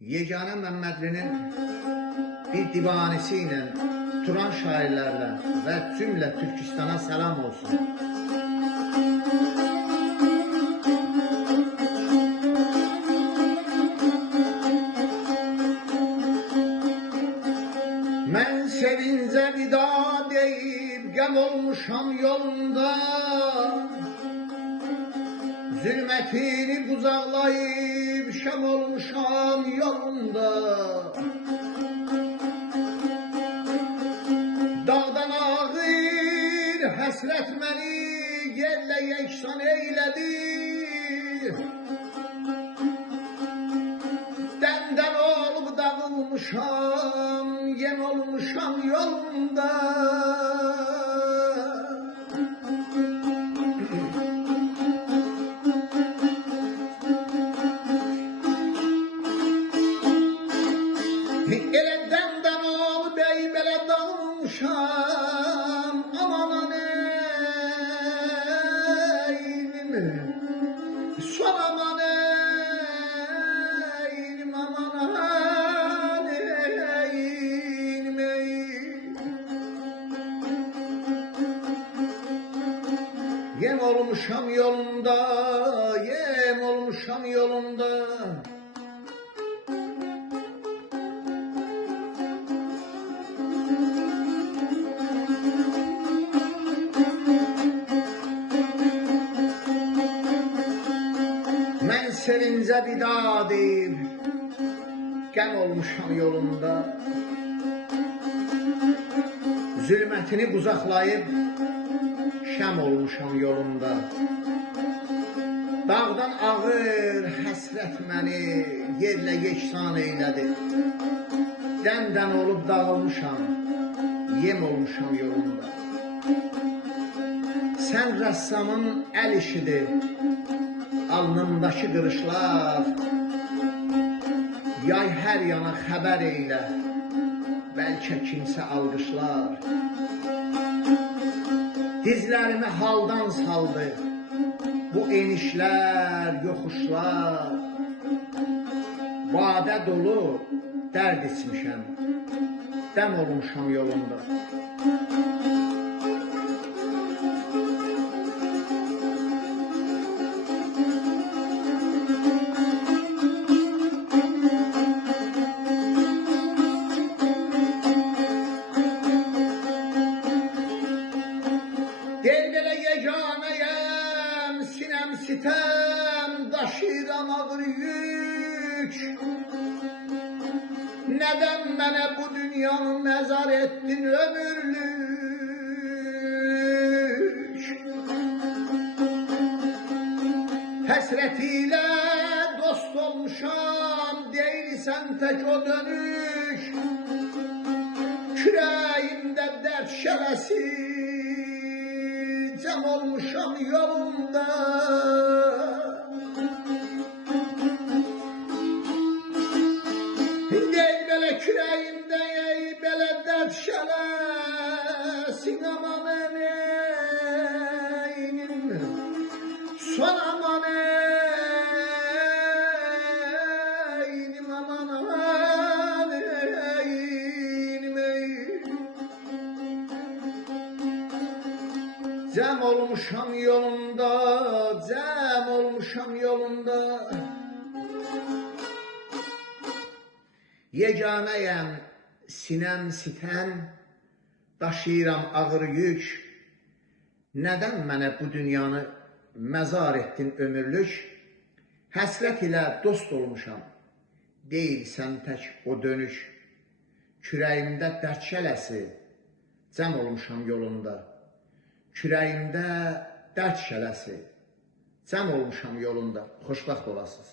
Yeganə Məmmədlinin bir divanesi ilə Turan şairlərlə və cümlə Türkistana səlam olsun. Mən sevincə vida deyib qəm olmuşam yolunda, zülmətini bucaqlayıb şəm olmuşam yolunda. Dağdan ağır həsrət məni yerlə yeksan eylədi, dəmdən olub dağılmışam, yem olmuşam yolunda. Elə dəmdən olub ey belə dağılmışam, aman aneynim, son aman eynim, aman aneynim. Yem olmuşam yolunda, yem olmuşam yolunda. Mən sevincə vida deyib qəm olmuşam yolunda, zülmətini bucaqlayıb şəm olmuşam yolunda. Dağdan ağır həsrət məni yerlə yeksan eylədi, dəmdən olub dağılmışam, yem olmuşam yolunda. Sən rəssamın əl işidir, alnımdakı qırışlar, yay hər yana xəbər eylə, bəlkə kimsə alqışlar. Dizlərimi haldan saldı bu enişlər, yoxuşlar, badə dolu dərd içmişəm, dəm olmuşam yolunda. Deyil belə yeganəyəm, sinəm sitəm, daşıyıram ağır yük. Nədən mənə bu dünyanı məzar etdin ömürlük? Həsrət ilə dost olmuşam, deyilsən tək o dönük. Kürəyimdə dərd şələsi, cəm olmuşam yolunda. Deyil belə kürəyimdə ey belə dərd şələsin, aman eynim, son aman eynim, aman eynim. Cəm olmuşam yolunda, cəm olmuşam yolunda. Yeganəyəm, sinəm sitəm, daşıyıram ağır yük. Nədən mənə bu dünyanı məzar etdin ömürlük? Həsrət ilə dost olmuşam, deyilsən tək o dönük. Kürəyimdə dərd şələsi, cəm olmuşam yolunda. Kürəyimdə dərd şələsi, cəm olmuşam yolunda. Xoşbəxt olasınız.